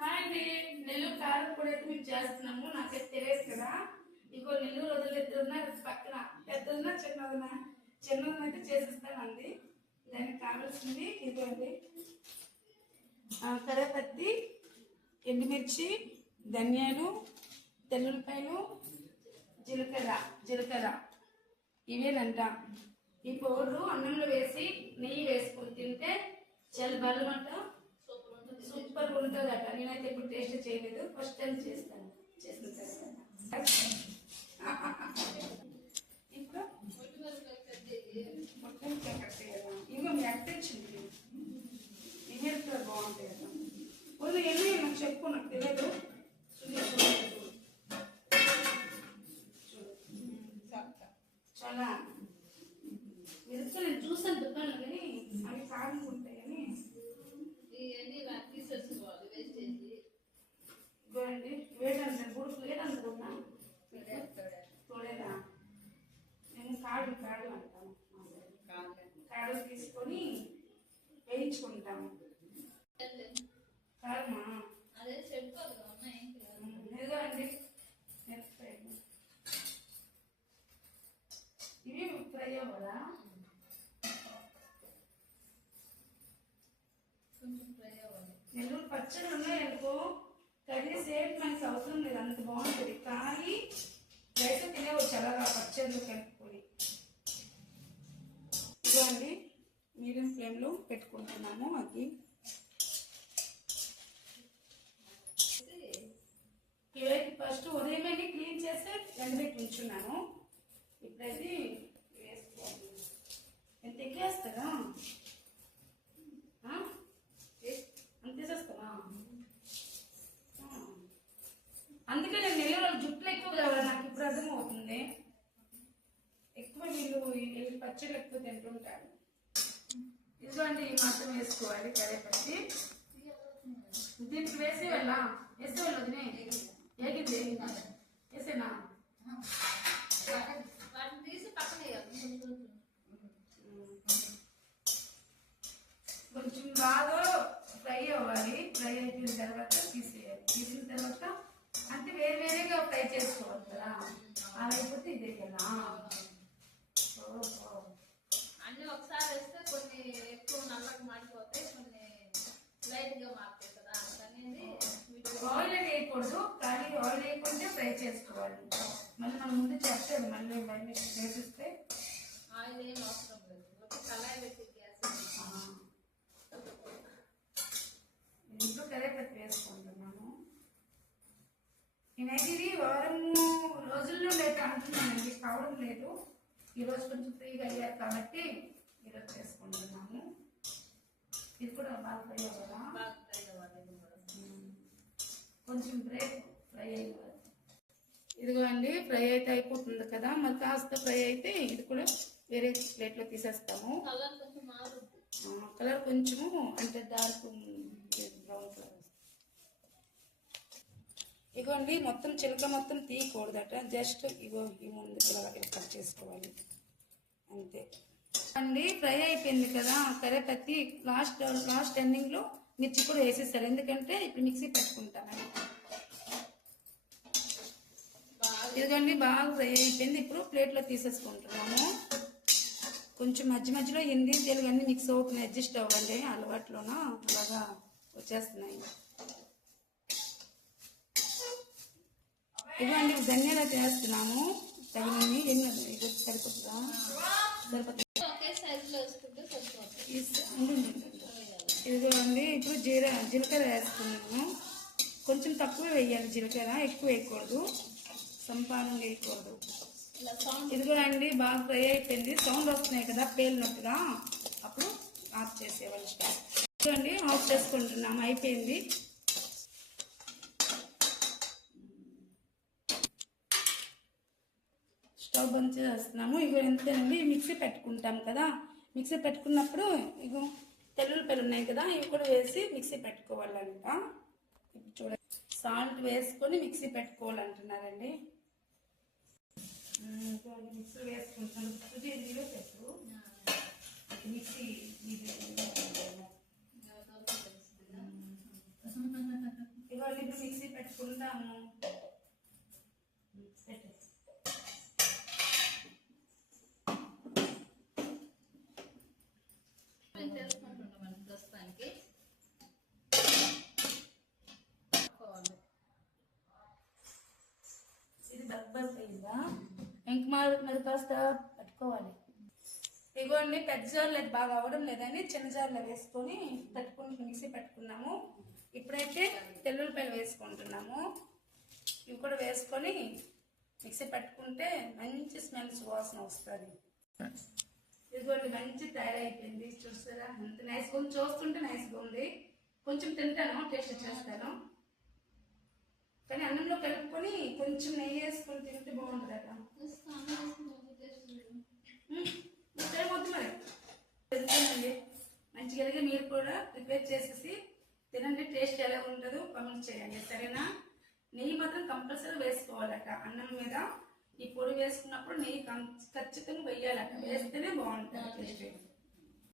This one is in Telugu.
హాయ్ అండి, నెల్లూరు కారం పొడి అయితే మేము చేస్తున్నాము. నాకైతే తెలియదు కదా. ఇంకో నెల్లూరు వదిలి ఇద్దరు ఉన్నారు పక్కన, పెద్దదిన చిన్నదిన. చిన్నదిన అయితే చేసిస్తానండి. దానికి కావాల్సింది ఇదిగోండి, కరేపత్తి, ఎండుమిర్చి, ధనియాలు, తెల్లుల్లిపాయలు, జీలకర్ర ఇవేనంట. ఈ పౌడరు అన్నంలో వేసి నెయ్యి వేసుకొని తింటే చాలా బలమంట, సూపర్ ఉంటుంది అట. నేనైతే ఇప్పుడు టేస్ట్ చేయలేదు, ఫస్ట్ టైం చేస్తాను. చేసిన తర్వాత ఇప్పుడు మొత్తం కట్ చేయాలి. ఇంకా మీ అట్టించింది ఇవి బాగుంటాయి కదా. వాళ్ళు ఎన్ని నాకు చెప్పు, నాకు తెలియదు. చాలా వెళ్తే నేను చూసాను దుకాణంలో, కానీ అవి కారం ఉంటాయని చూడండి. వేడంటారు గుడుకు, లేదంటున్నా చూడేదా. మేము కాడు అంటాము. కాడు తీసుకొని వేయించుకుంటాము. కారమా ఇదిగో అండి, ఇవి ఫ్రై అవ్వదా? నెల్లూరు పచ్చళ్ళు ఉన్నాయనుకో, కర్రీస్ ఏంటి మనకి అవసరం లేదు, అంత బాగుంటుంది. కానీ రైస్ తినేవచ్చు అలాగా పచ్చళ్ళు కలుపుకొని. ఇదిగోండి, మీడియం ఫ్లేమ్లో పెట్టుకుంటున్నాము. అది ఫస్ట్ ఉదయమే క్లీన్ చేసి ఎండబెట్టి ఉంచున్నాను. ఇప్పుడైతే వేసుకోవాలి. ఎంత ఎక్కేస్తారా? అంతేసేస్తావా? అందుకే నేను నెల్లూరు వాళ్ళు జుట్లు ఎక్కువ కావాలి, నాకు ఇప్పుడు అర్థమవుతుంది. ఎక్కువ వీళ్ళు పచ్చళ్ళు ఎక్కువ తింటుంటారు. ఇదిగోండి, ఈ మాత్రం వేసుకోవాలి కరేపత్తి. దీనికి వేసి వెళ్ళా వేసే వాళ్ళు వదిలే ఏగింది వేసేనా? కొంచెం బాగా ఫ్రై అవ్వాలి. ఫ్రై అయిపోయిన తర్వాత తీసేయాలి. తీసిన తర్వాత అంటే వేరేగా ఫ్రై చేసుకోవాలి కదా, అలా అయిపోతే ఇదే కదా. అన్నీ ఒకసారి వేస్తే కొన్ని ఎక్కువ నల్లగా మాడిపోతాయి, కొన్ని లైట్గా మారుతాయి కదా. అనేది ఆయిల్ వేయకూడదు, కానీ ఆయిల్ వేయకుండా ఫ్రై చేసుకోవాలి. మళ్ళీ మనం ముందు చెప్తాడు, మళ్ళీ వేసిస్తే ఆయిల్ ఏం అవసరం లేదు. ఒక కళాయి పెట్టి ఇంట్లో కరేపత్తి వేసుకుంటున్నాను. నేనైతే ఇది వారం రోజుల్లో లేక అంటున్నానండి, కావడం లేదు. ఈరోజు కొంచెం ఫ్రీగా అయ్యారు కాబట్టి ఈరోజు చేసుకుంటున్నాము. ఇది కూడా బాగా ఫ్రై అవ్వాలా, కొంచెం బ్రేక్ ఫ్రై అయ్యాలి. ఇదిగో అండి, ఫ్రై అయితే అయిపోతుంది కదా. మరి కాస్త ఫ్రై అయితే ఇది కూడా వేరే ప్లేట్లో తీసేస్తాము. కలర్ కొంచెము అంటే డార్క్ బ్రౌన్ కలర్. ఇగోండి, మొత్తం చిలక మొత్తం తీయకూడదట, జస్ట్ ఇగో ఈ ముందు ఇలా కట్ చేసుకోవాలి అంతే అండి. ఫ్రై అయిపోయింది కదా కరేపత్తి. లాస్ట్ ఎండింగ్లో మిర్చి కూడా వేసేస్తారు, ఎందుకంటే ఇప్పుడు మిక్సీ పెట్టుకుంటాను. ఇదిగోండి, బాగా ఫ్రై అయిపోయింది. ఇప్పుడు ప్లేట్లో తీసేసుకుంటున్నాము. కొంచెం మధ్యలో హిందీ తెలుగు అన్నీ మిక్స్ అవుతున్నాయి, అడ్జస్ట్ అవ్వండి. అలవాట్లోన అలాగా వచ్చేస్తున్నాయి. ఇవ్వండి, ధనియాలు చేస్తున్నాము తగినవి. ఏమి సరిపోతుందా? సరిపోతుంది. ఇదిగోండి, ఇప్పుడు జీలకర్ర వేస్తున్నాము. కొంచెం తక్కువ వేయాలి జీలకర్ర, ఎక్కువ వేయకూడదు, సంపాదన వేయకూడదు. ఇదిగో అండి, బాగా ఫ్రై అయిపోయింది. సౌండ్ వస్తున్నాయి కదా పేలినట్టుగా, అప్పుడు ఆఫ్ చేసేవాళ్ళు స్టవ్. ఇదిగోండి, ఆఫ్ చేసుకుంటున్నాము, అయిపోయింది. స్టవ్ బంద్ చేస్తున్నాము. ఇగో ఎంతేనండి, మిక్సీ పెట్టుకుంటాం కదా. మిక్సీ పెట్టుకున్నప్పుడు ఇగో తెల్లుల్లిపాయలు ఉన్నాయి కదా, ఇవి కూడా వేసి మిక్సీ పెట్టుకోవాలంట. ఇప్పుడు చూడండి, సాల్ట్ వేసుకొని మిక్సీ పెట్టుకోవాలంటున్నారండి. మిక్సీ వేసుకుంటాను. ఇది పెట్టు మిక్సీ మిక్సీ పెట్టుకుంటాము. మేము చేసుకుంటున్నామండి ప్రస్తుతానికి. ఇది బర్బర్ అయిందా, ఇంక మరి కాస్త పెట్టుకోవాలి. ఇగోండి పెద్ద జార్లు అయితే బాగా అవ్వడం లేదని చిన్న జార్లో వేసుకొని మిక్సీ పెట్టుకున్నాము. ఇప్పుడైతే తెల్లుల్లిపాయలు వేసుకుంటున్నాము. ఇవి కూడా వేసుకొని మిక్సీ పెట్టుకుంటే మంచి స్మెల్ సువాసన వస్తుంది. ఇదిగోండి మంచి తయారైపోయింది. చూస్తారా అంత నైస్, కొంచెం చూస్తుంటే నైస్గా ఉంది. కొంచెం తింటాను, టేస్ట్ చేస్తాను. కానీ అన్నంలో కలుపుకొని కొంచెం నెయ్యి వేసుకొని తింటే బాగుంటుంది అట. మొత్తం మరి తింటానండి. మంచిగా మీరు కూడా ప్రిపేర్ చేసేసి తినండి. టేస్ట్ ఎలా ఉంటుందో కామెంట్ చేయండి, సరేనా? నెయ్యి మాత్రం కంపల్సరీ వేసుకోవాలట అన్నం మీద. ఈ పొడి వేసుకున్నప్పుడు నెయ్యి ఖచ్చితంగా వేయాలట, వేస్తేనే బాగుంటుంది టేస్ట్.